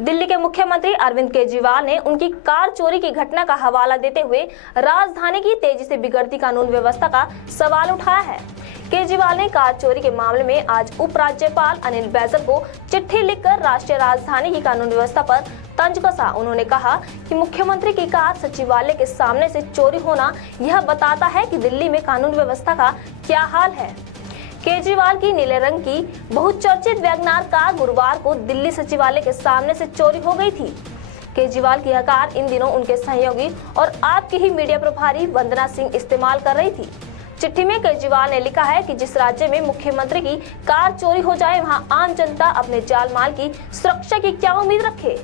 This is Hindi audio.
दिल्ली के मुख्यमंत्री अरविंद केजरीवाल ने उनकी कार चोरी की घटना का हवाला देते हुए राजधानी की तेजी से बिगड़ती कानून व्यवस्था का सवाल उठाया है। केजरीवाल ने कार चोरी के मामले में आज उपराज्यपाल अनिल बैजल को चिट्ठी लिखकर राष्ट्रीय राजधानी की कानून व्यवस्था पर तंज कसा। उन्होंने कहा कि मुख्यमंत्री की कार सचिवालय के सामने से चोरी होना यह बताता है कि दिल्ली में कानून व्यवस्था का क्या हाल है। केजरीवाल की नीले रंग की बहुचर्चित वैगनार कार गुरुवार को दिल्ली सचिवालय के सामने से चोरी हो गई थी। केजरीवाल की यह कार इन दिनों उनके सहयोगी और आपकी ही मीडिया प्रभारी वंदना सिंह इस्तेमाल कर रही थी। चिट्ठी में केजरीवाल ने लिखा है कि जिस राज्य में मुख्यमंत्री की कार चोरी हो जाए वहां आम जनता अपने जान माल की सुरक्षा की क्या उम्मीद रखे।